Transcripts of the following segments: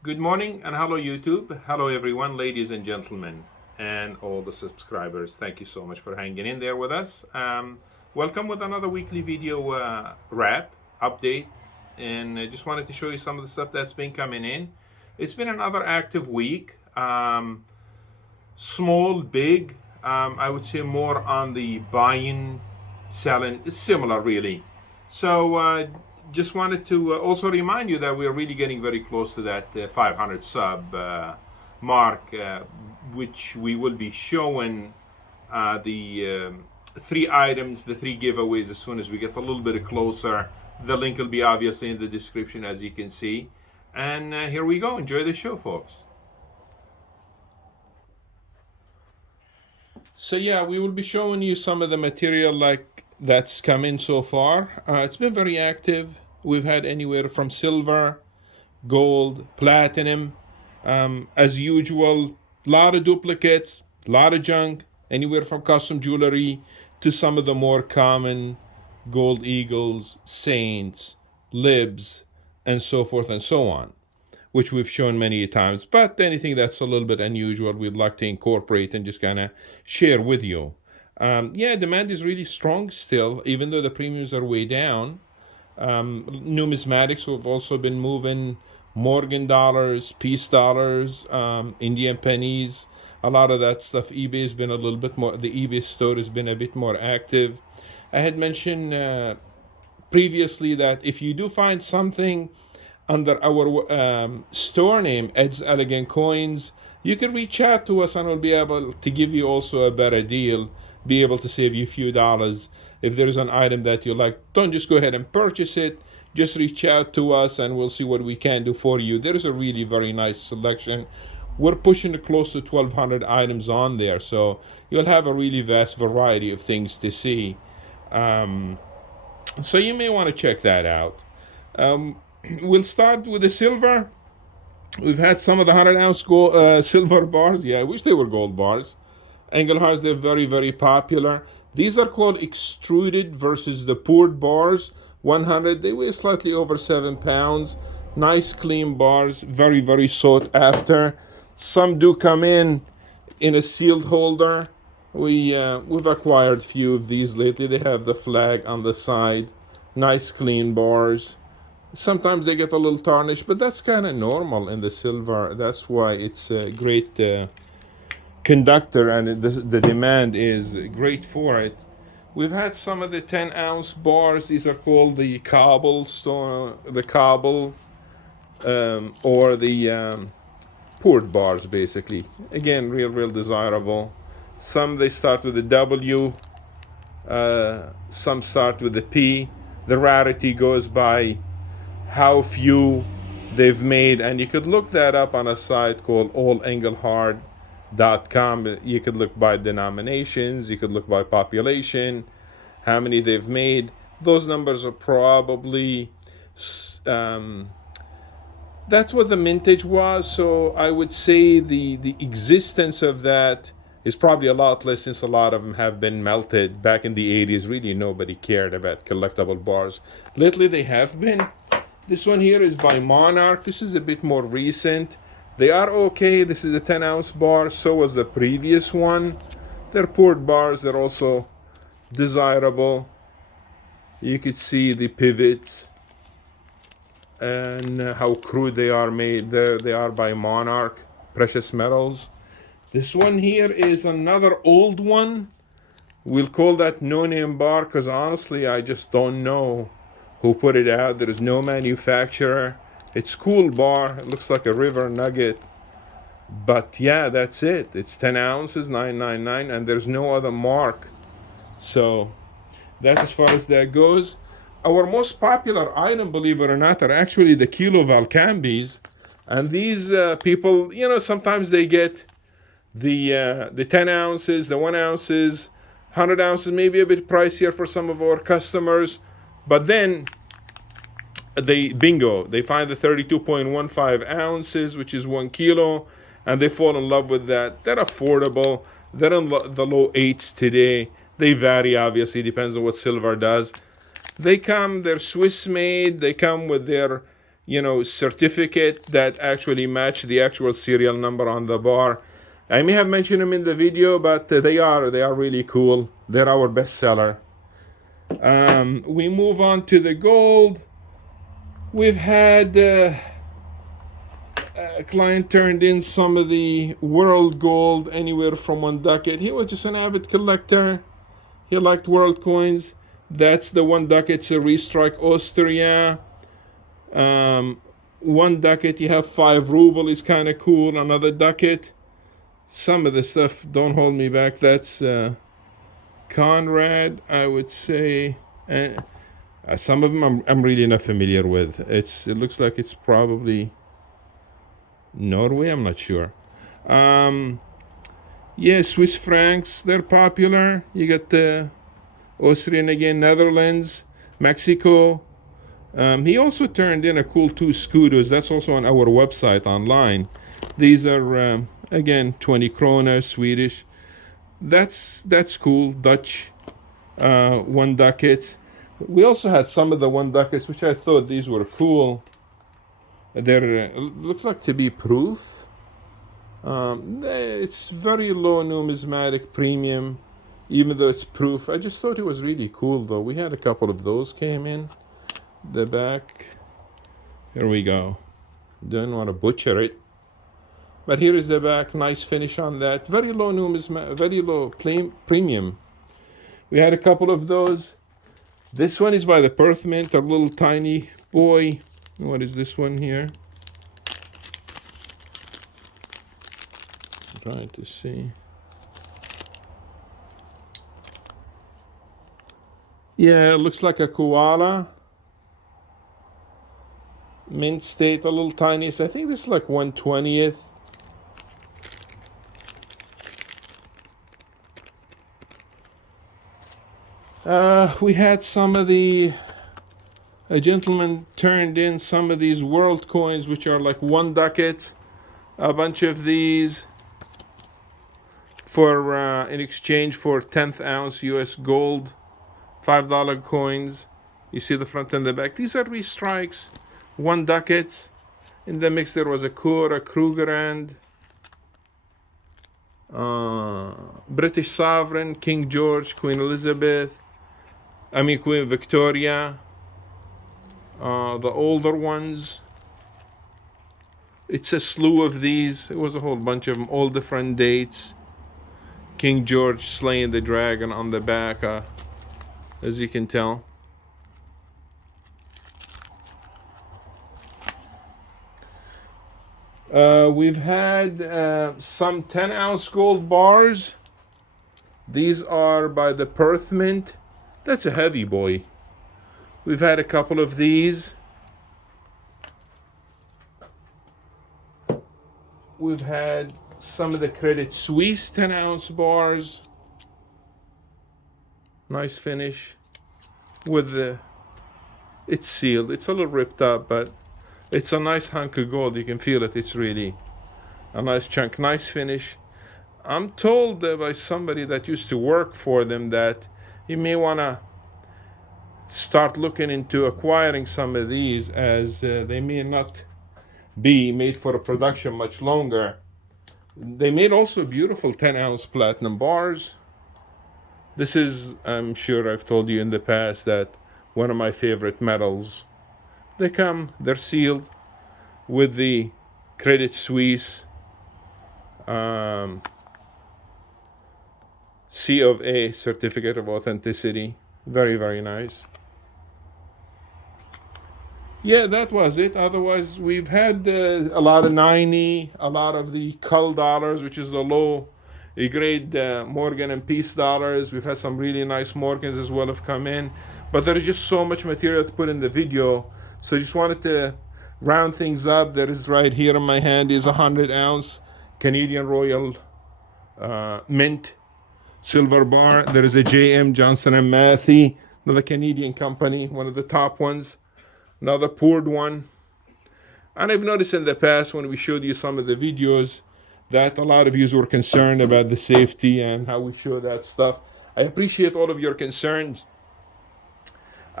Good morning and hello YouTube. Hello everyone, ladies and gentlemen, and all the subscribers. Thank you so much for hanging in there with us. Welcome with another weekly video wrap update, and I just wanted to show you some of the stuff that's been coming in. It's been another active week. Small, big. I would say more on the buying, selling. It's similar, really. So, just wanted to also remind you that we're really getting very close to that 500 sub mark, which we will be showing the three items, the three giveaways as soon as we get a little bit closer. The link will be obviously in the description, as you can see. And here we go. Enjoy the show, folks. So yeah, we will be showing you some of the material like that's come in so far. It's been very active. We've had anywhere from silver, gold, platinum, as usual. A lot of duplicates, a lot of junk. Anywhere from custom jewelry to some of the more common gold eagles, saints, libs, and so forth and so on, which we've shown many times. But anything that's a little bit unusual, we'd like to incorporate and just kind of share with you. Yeah, demand is really strong still, even though the premiums are way down. Numismatics have also been moving Morgan dollars, peace dollars, Indian pennies, a lot of that stuff. eBay has been a little bit more, the eBay store has been a bit more active. I had mentioned previously that if you do find something under our store name, Ed's Elegant Coins, you can reach out to us and we'll be able to give you also a better deal, be able to save you a few dollars. If there's an item that you like, don't just go ahead and purchase it. Just reach out to us and we'll see what we can do for you. There's a really very nice selection. We're pushing close to 1,200 items on there, so you'll have a really vast variety of things to see. Um, so you may want to check that out. Um, we'll start with the silver. We've had some of the 100 ounce gold, silver bars. Yeah, I wish they were gold bars. Engelhards, they're very, very popular. These are called extruded versus the poured bars. 100, they weigh slightly over 7 pounds. Nice, clean bars, very, very sought after. Some do come in a sealed holder. We've acquired a few of these lately. They have the flag on the side. Nice, clean bars. Sometimes they get a little tarnished, but that's kind of normal in the silver. That's why it's a great conductor, and the demand is great for it. We've had some of the 10 ounce bars. These are called the cobblestone, the cobble, or the poured bars, basically. Again, real desirable. Some they start with a W, some start with a P. The rarity goes by how few they've made, and you could look that up on a site called allengelhard.com. You could look by denominations, you could look by population, how many they've made. Those numbers are probably that's what the mintage was, so I would say the existence of that is probably a lot less, since a lot of them have been melted. Back in the 80s, really nobody cared about collectible bars. Lately they have been. This one here is by Monarch. This is a bit more recent. They are okay. This is a 10 ounce bar. So was the previous one. They're poured bars. They're also desirable. You could see the pivots and how crude they are made. There they are by Monarch Precious Metals. This one here is another old one. We'll call that no name bar because honestly I just don't know who put it out. There is no manufacturer. It's cool bar. It looks like a river nugget. But yeah, that's it. It's 10 ounces, 999, and there's no other mark. So that's as far as that goes. Our most popular item, believe it or not, are actually the Kilo Valcambis. And these people, sometimes they get the 10 ounces, the 1 ounces, 100 ounces, maybe a bit pricier for some of our customers. But then they find the 32.15 ounces, which is 1 kilo, and they fall in love with that. They're affordable. They're in the low eights today. They vary, obviously, depends on what silver does. They're Swiss made. They come with their, certificate that actually match the actual serial number on the bar. I may have mentioned them in the video, but they are really cool. They're our best seller. We move on to the gold. We've had a client turned in some of the world gold, anywhere from 1 ducat. He was just an avid collector. He liked world coins. That's the 1 ducat Restrike Austria. 1 ducat, you have 5 ruble, is kind of cool. Another ducat. Some of the stuff, don't hold me back, that's Conrad, I would say. Some of them I'm really not familiar with. It looks like it's probably Norway, I'm not sure. Yeah, Swiss francs, they're popular. You got the Austrian again, Netherlands, Mexico. He also turned in a cool 2 scooters. That's also on our website online. These are again 20 kroner, Swedish. That's cool. Dutch 1 ducats. We also had some of the 1 ducats, which I thought these were cool. They're looks like to be proof. It's very low numismatic premium, even though it's proof. I just thought it was really cool though. We had a couple of those came in the back. Here we go. Don't want to butcher it, but here is the back. Nice finish on that. Very low numismatic, very low premium. We had a couple of those. This one is by the Perth Mint, a little tiny boy. What is this one here? I'm trying to see. Yeah, it looks like a koala. Mint state, a little tiny. So I think this is like 1/20th. We had some of a gentleman turned in some of these world coins, which are like 1 ducat. A bunch of these for in exchange for 10th ounce US gold, $5 coins. You see the front and the back. These are restrikes, 1 ducats. In the mix there was a Coor, a Krugerrand, British Sovereign, King George, Queen Elizabeth, Queen Victoria, the older ones. It's a slew of these. It was a whole bunch of them, all different dates. King George slaying the dragon on the back, as you can tell. We've had some 10-ounce gold bars. These are by the Perth Mint. That's a heavy boy. We've had a couple of these. We've had some of the Credit Suisse 10-ounce bars. Nice finish with it's sealed. It's a little ripped up, but it's a nice hunk of gold. You can feel it. It's really a nice chunk. Nice finish. I'm told by somebody that used to work for them that you may want to start looking into acquiring some of these, as they may not be made for a production much longer. They made also beautiful 10-ounce platinum bars. This is, I'm sure I've told you in the past, that one of my favorite metals. They're sealed with the Credit Suisse C of A certificate of authenticity. Very, very nice. Yeah, that was it. Otherwise, we've had a lot of 90, a lot of the cull dollars, which is the low grade Morgan and Peace dollars. We've had some really nice Morgans as well have come in, but there's just so much material to put in the video, so I just wanted to round things up. There is right here in my hand is a 100-ounce Canadian Royal Mint silver bar. There is a J.M. Johnson and Matthey, another Canadian company, one of the top ones. Another poured one. And I've noticed in the past when we showed you some of the videos that a lot of you were concerned about the safety and how we show that stuff. I appreciate all of your concerns.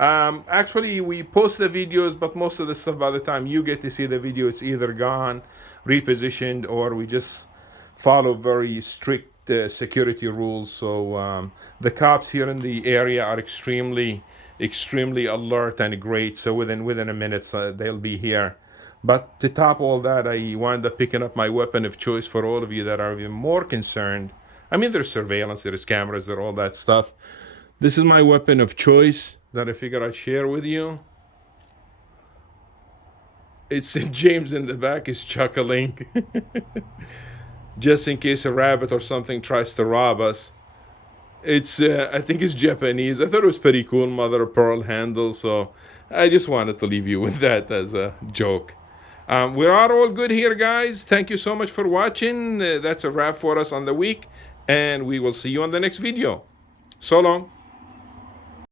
Actually, we post the videos, but most of the stuff, by the time you get to see the video, it's either gone, repositioned, or we just follow very strict security rules. So the cops here in the area are extremely alert and great. So within a minute, they'll be here. But to top all that, I wound up picking up my weapon of choice for all of you that are even more concerned. I mean, there's surveillance, there's cameras, there's all that stuff. This is my weapon of choice that I figured I'd share with you. It's James in the back is chuckling. Just in case a rabbit or something tries to rob us. It's I think it's Japanese. I thought it was pretty cool, mother of pearl handle. So I just wanted to leave you with that as a joke. We are all good here, guys. Thank you so much for watching. That's a wrap for us on the week, and we will see you on the next video. So long.